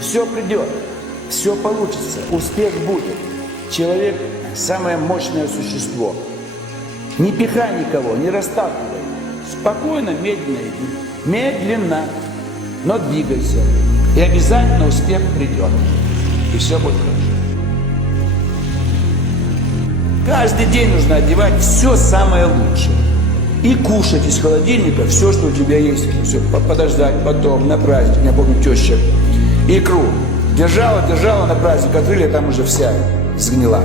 Все придет, все получится, успех будет. Человек – самое мощное существо. Не пихай никого, не расталкивай. Спокойно, медленно иди. Медленно, но двигайся. И обязательно успех придет. И все будет хорошо. Каждый день нужно одевать все самое лучшее. И кушать из холодильника все, что у тебя есть. Все, подождать потом, на праздник. Я помню, теща икру держала на праздник, открыли, а там уже вся сгнила.